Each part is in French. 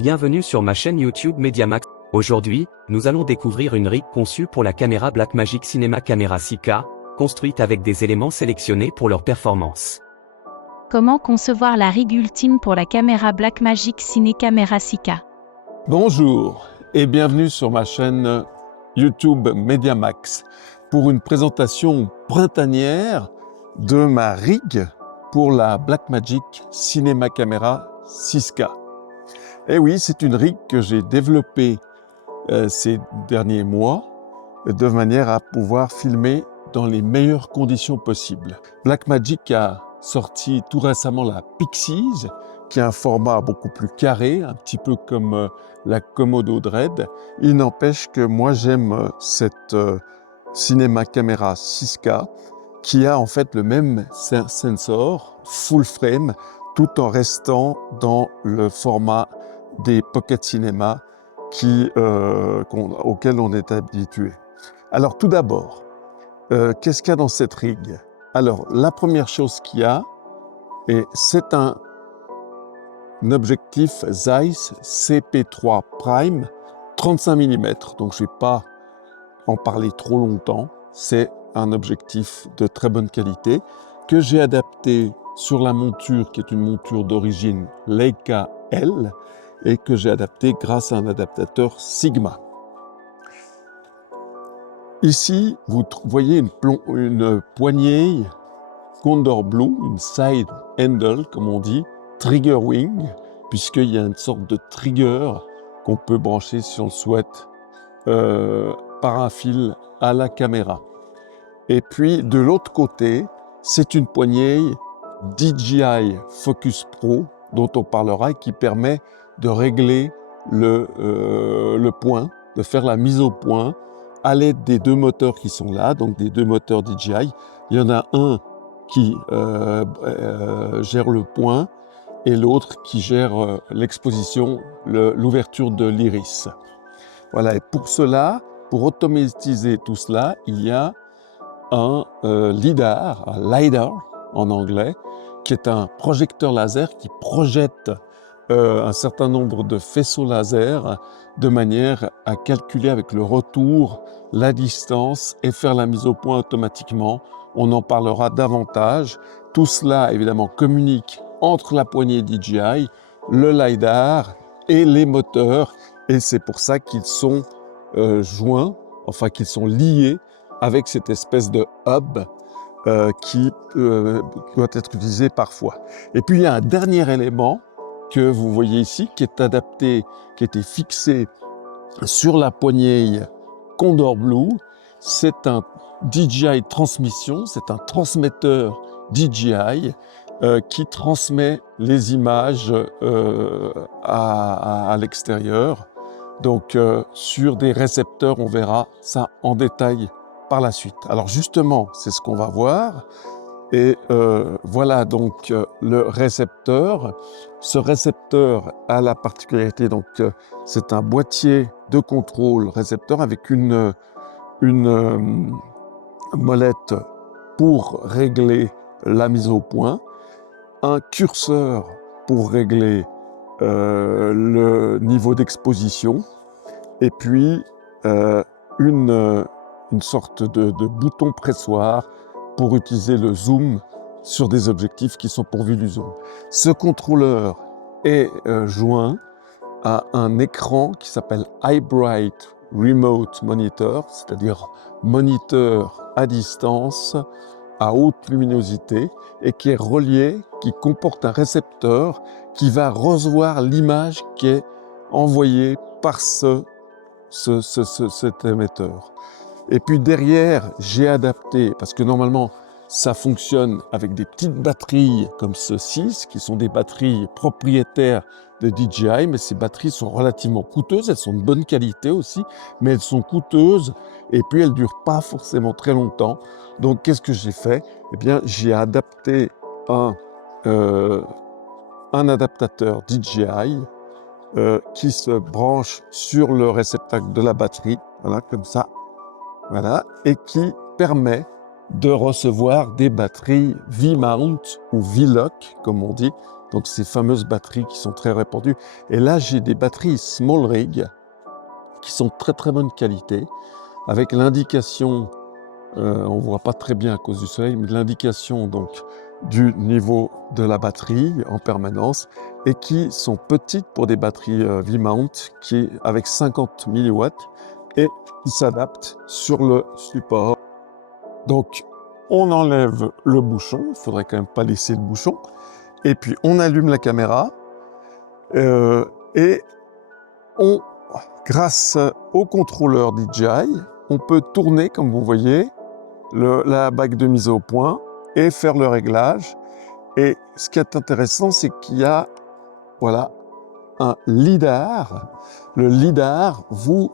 Bienvenue sur ma chaîne YouTube MediaMax. Aujourd'hui, nous allons découvrir une rig conçue pour la caméra Blackmagic Cinema Camera 6K, construite avec des éléments sélectionnés pour leur performance. Comment concevoir la rig ultime pour la caméra Blackmagic Cine Camera 6K? Bonjour et bienvenue sur ma chaîne YouTube MediaMax pour une présentation printanière de ma rig pour la Blackmagic Cinema Camera 6K. Et oui, c'est une rig que j'ai développée ces derniers mois de manière à pouvoir filmer dans les meilleures conditions possibles. Blackmagic a sorti tout récemment la Pixies, qui a un format beaucoup plus carré, un petit peu comme la Komodo Dread. Il n'empêche que moi j'aime cette Cinema Camera 6K qui a en fait le même sensor full frame tout en restant dans le format des Pocket Cinema auquel on est habitué. Alors tout d'abord, qu'est-ce qu'il y a dans cette rig? Alors la première chose qu'il y a, c'est un objectif Zeiss CP3 Prime 35 mm, donc je ne vais pas en parler trop longtemps. C'est un objectif de très bonne qualité que j'ai adapté sur la monture qui est une monture d'origine Leica L et que j'ai adapté grâce à un adaptateur Sigma. Ici, vous voyez une poignée Condor Blue, une side handle comme on dit, trigger wing, puisqu'il y a une sorte de trigger qu'on peut brancher si on le souhaite par un fil à la caméra. Et puis de l'autre côté, c'est une poignée DJI Focus Pro dont on parlera et qui permet de régler le point, de faire la mise au point à l'aide des deux moteurs qui sont là, donc des deux moteurs DJI. Il y en a un qui gère le point et l'autre qui gère l'exposition, l'ouverture de l'iris. Voilà, et pour cela, pour automatiser tout cela, il y a un LiDAR en anglais, qui est un projecteur laser qui projette un certain nombre de faisceaux laser de manière à calculer avec le retour la distance et faire la mise au point automatiquement. On en parlera davantage. Tout cela, évidemment, communique entre la poignée DJI, le LiDAR et les moteurs. Et c'est pour ça qu'ils sont joints, enfin qu'ils sont liés avec cette espèce de hub qui doit être utilisé parfois. Et puis il y a un dernier élément que vous voyez ici qui est adapté, qui a été fixé sur la poignée Condor Blue. C'est un DJI transmission, c'est un transmetteur DJI qui transmet les images à l'extérieur. Donc sur des récepteurs, on verra ça en détail par la suite. Alors justement, c'est ce qu'on va voir. Et voilà donc le récepteur. Ce récepteur a la particularité, donc c'est un boîtier de contrôle récepteur avec une molette pour régler la mise au point, un curseur pour régler le niveau d'exposition et puis une sorte de bouton pressoir pour utiliser le zoom sur des objectifs qui sont pourvus du zoom. Ce contrôleur est joint à un écran qui s'appelle iBright Remote Monitor, c'est-à-dire moniteur à distance à haute luminosité et qui est relié, qui comporte un récepteur qui va recevoir l'image qui est envoyée par cet émetteur. Et puis derrière, j'ai adapté, parce que normalement, ça fonctionne avec des petites batteries comme ceci, qui sont des batteries propriétaires de DJI, mais ces batteries sont relativement coûteuses, elles sont de bonne qualité aussi, mais elles sont coûteuses et puis elles ne durent pas forcément très longtemps. Donc qu'est-ce que j'ai fait? Eh bien, j'ai adapté un adaptateur DJI qui se branche sur le réceptacle de la batterie, voilà, comme ça. Voilà, et qui permet de recevoir des batteries V-mount ou V-lock, comme on dit, Donc ces fameuses batteries qui sont très répandues. Et là, j'ai des batteries Small Rig qui sont de très très bonne qualité, avec l'indication, on ne voit pas très bien à cause du soleil, mais l'indication donc du niveau de la batterie en permanence, et qui sont petites pour des batteries V-mount, qui avec 50 mW, et qui s'adaptent sur le support. Donc, on enlève le bouchon, il ne faudrait quand même pas laisser le bouchon, et puis on allume la caméra, et grâce au contrôleur DJI, on peut tourner, comme vous voyez, la bague de mise au point et faire le réglage. Et ce qui est intéressant, c'est qu'il y a voilà, un lidar. Le lidar vous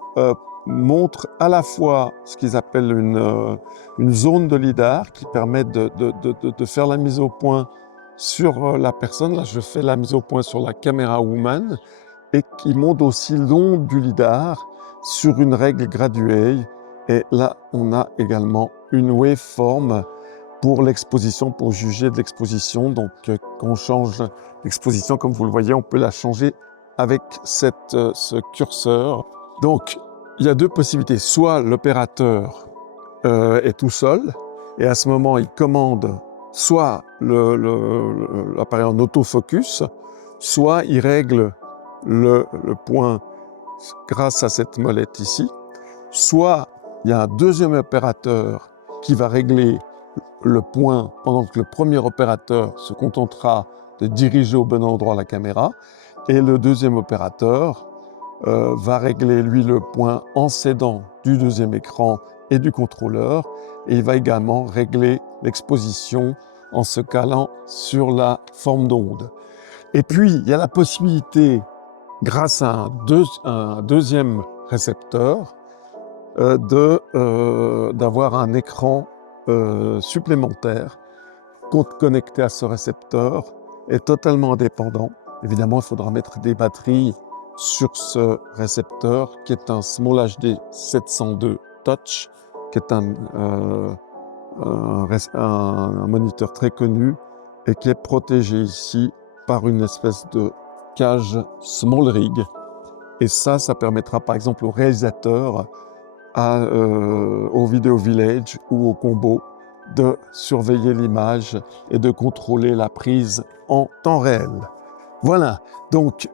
montre à la fois ce qu'ils appellent une zone de lidar qui permet de faire la mise au point sur la personne. Là, je fais la mise au point sur la caméra woman, et qui montre aussi l'onde du lidar sur une règle graduée. Et là, on a également une waveform pour l'exposition, pour juger de l'exposition. Donc, quand on change l'exposition, comme vous le voyez, on peut la changer avec ce curseur. Donc, il y a deux possibilités. Soit l'opérateur est tout seul, et à ce moment, il commande soit l'appareil en autofocus, soit il règle le point grâce à cette molette ici, soit il y a un deuxième opérateur qui va régler le point pendant que le premier opérateur se contentera de diriger au bon endroit la caméra, et le deuxième opérateur va régler lui le point en s'aidant du deuxième écran et du contrôleur, et il va également régler l'exposition en se calant sur la forme d'onde. Et puis il y a la possibilité, grâce à un deuxième récepteur, d'avoir un écran supplémentaire connecté à ce récepteur et totalement indépendant. Évidemment, il faudra mettre des batteries sur ce récepteur qui est un Small HD 702 Touch, qui est un moniteur très connu et qui est protégé ici par une espèce de cage Small Rig. Et ça permettra par exemple au réalisateur, au Video Village ou au Combo, de surveiller l'image et de contrôler la prise en temps réel. Voilà, donc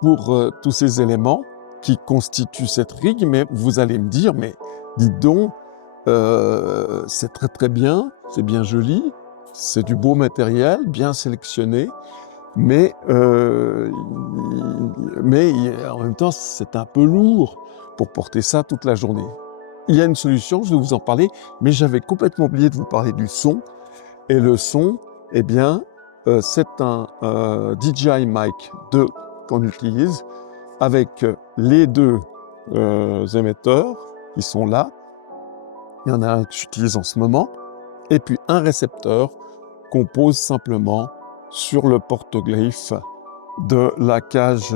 pour tous ces éléments qui constituent cette rig, mais vous allez me dire, mais dites donc, c'est très très bien, c'est bien joli, c'est du beau matériel, bien sélectionné, mais en même temps, c'est un peu lourd pour porter ça toute la journée. Il y a une solution, je vais vous en parler, mais j'avais complètement oublié de vous parler du son. Et le son, eh bien, c'est un DJI Mic 2 qu'on utilise avec les deux émetteurs qui sont là. Il y en a un que j'utilise en ce moment, et puis un récepteur qu'on pose simplement sur le porte-glyphe de la cage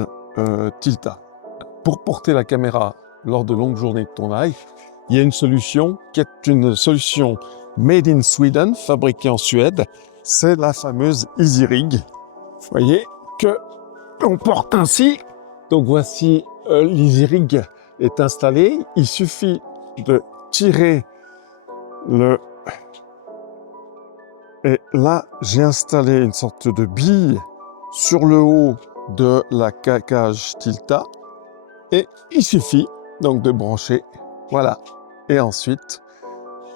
Tilta. Pour porter la caméra lors de longues journées de tournage, il y a une solution qui est une solution made in Sweden, fabriquée en Suède. C'est la fameuse EasyRig. Vous voyez que on porte ainsi. Donc voici l'EasyRig est installé. Il suffit de tirer le... Et là, j'ai installé une sorte de bille sur le haut de la cage Tilta. Et il suffit donc de brancher. Voilà. Et ensuite,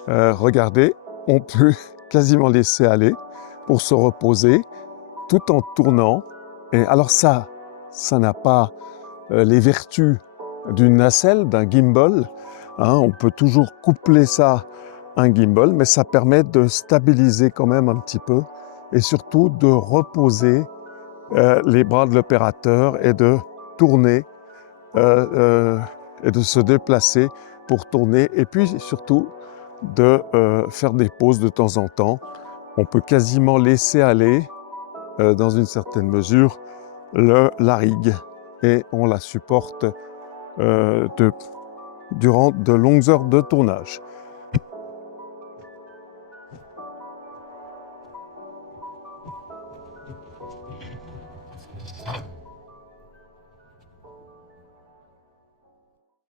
regardez, on peut quasiment laisser aller pour se reposer tout en tournant. Et alors ça n'a pas les vertus d'une nacelle, d'un gimbal. Hein, on peut toujours coupler ça à un gimbal, mais ça permet de stabiliser quand même un petit peu et surtout de reposer les bras de l'opérateur et de tourner et de se déplacer pour tourner, et puis surtout de faire des pauses de temps en temps. On peut quasiment laisser aller, dans une certaine mesure, la rig, et on la supporte durant de longues heures de tournage.